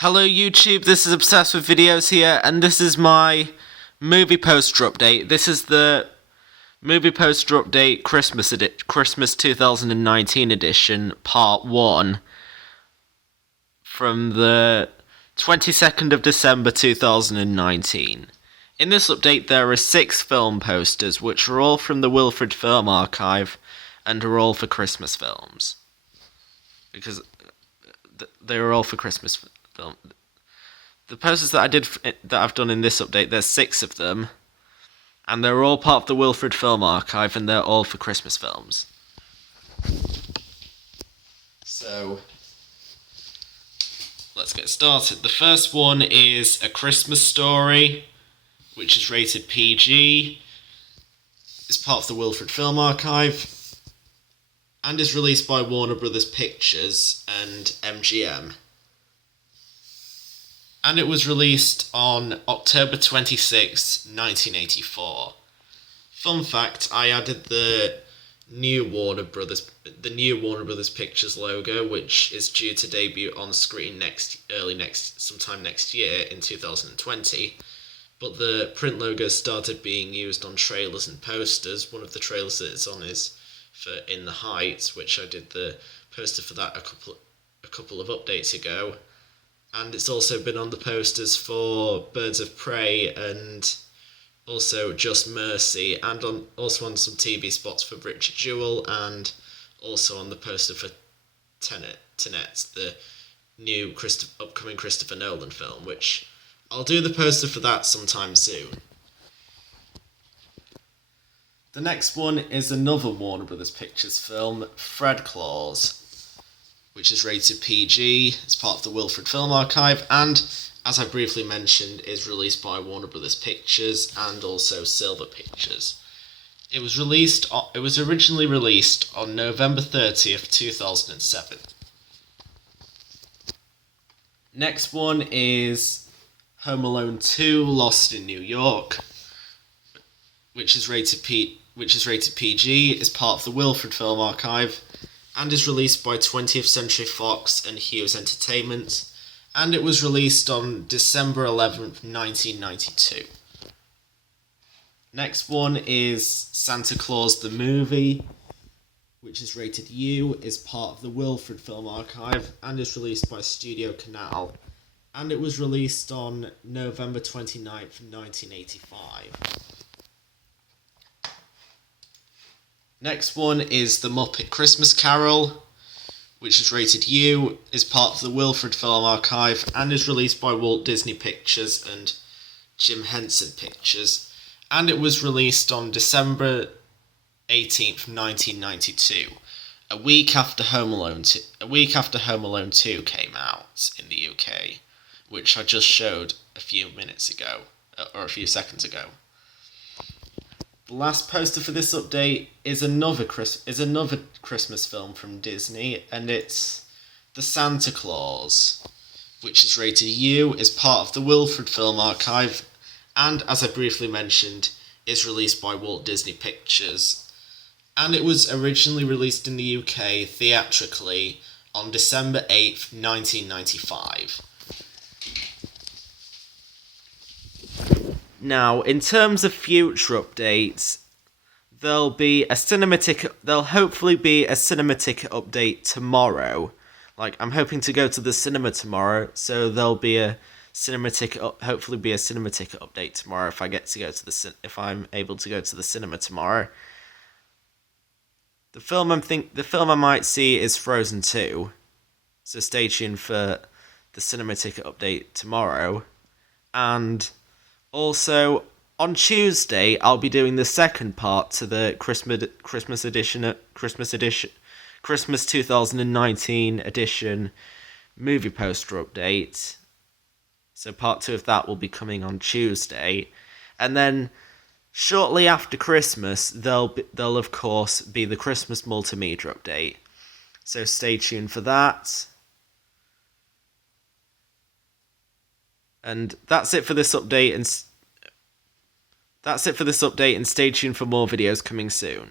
Hello YouTube, this is Obsessed with Videos here, and this is my movie poster update. This is the movie poster update Christmas 2019 edition, part 1, from the 22nd of December 2019. In this update there are 6 film posters, which are all from the Wilfrid Film Archive, and are all for Christmas films. Because they are all for Christmas films. The posters that I've done in this update, there's 6 of them, and they're all part of the Wilfrid Film Archive, and they're all for Christmas films. So, let's get started. The first one is A Christmas Story, which is rated PG. It's part of the Wilfrid Film Archive, and is released by Warner Brothers Pictures and MGM. And it was released on October 26, 1984. Fun fact, I added the new Warner Brothers Pictures logo, which is due to debut on screen sometime next year in 2020. But the print logo started being used on trailers and posters. One of the trailers that it's on is for In the Heights, which I did the poster for that a couple of updates ago. And it's also been on the posters for Birds of Prey and also Just Mercy, and also on some TV spots for Richard Jewell, and also on the poster for Tenet, the new upcoming Christopher Nolan film, which I'll do the poster for that sometime soon. The next one is another Warner Brothers Pictures film, Fred Claus, which is rated PG. It's part of the Wilfrid Film Archive, and, as I briefly mentioned, is released by Warner Brothers Pictures and also Silver Pictures. It was originally released on November 30th, 2007. Next one is Home Alone 2: Lost in New York, which is rated PG. It's part of the Wilfrid Film Archive, and is released by 20th Century Fox and Hughes Entertainment, and it was released on December 11th, 1992. Next one is Santa Claus the Movie, which is rated U, is part of the Wilfrid Film Archive, and is released by Studio Canal, and it was released on November 29th, 1985. Next one is The Muppet Christmas Carol, which is rated U, is part of the Wilfrid Film Archive, and is released by Walt Disney Pictures and Jim Henson Pictures, and it was released on December 18th, 1992, a week after Home Alone 2 came out in the UK, which I just showed a few seconds ago. The last poster for this update is another Christmas film from Disney, and it's The Santa Claus, which is rated U, is part of the Wilfrid Film Archive, and, as I briefly mentioned, is released by Walt Disney Pictures. And it was originally released in the UK theatrically on December 8th, 1995. Now, in terms of future updates, there'll hopefully be a cinema ticket update tomorrow. I'm hoping to go to the cinema tomorrow, so there'll be a hopefully be a cinema ticket update tomorrow if I'm able to go to the cinema tomorrow. The film I might see is Frozen 2, so stay tuned for the cinema ticket update tomorrow. And also, on Tuesday, I'll be doing the second part to the Christmas 2019 edition movie poster update. So part 2 of that will be coming on Tuesday. And then, shortly after Christmas, there'll of course be the Christmas multimedia update. So stay tuned for that. And that's it for this update, and stay tuned for more videos coming soon.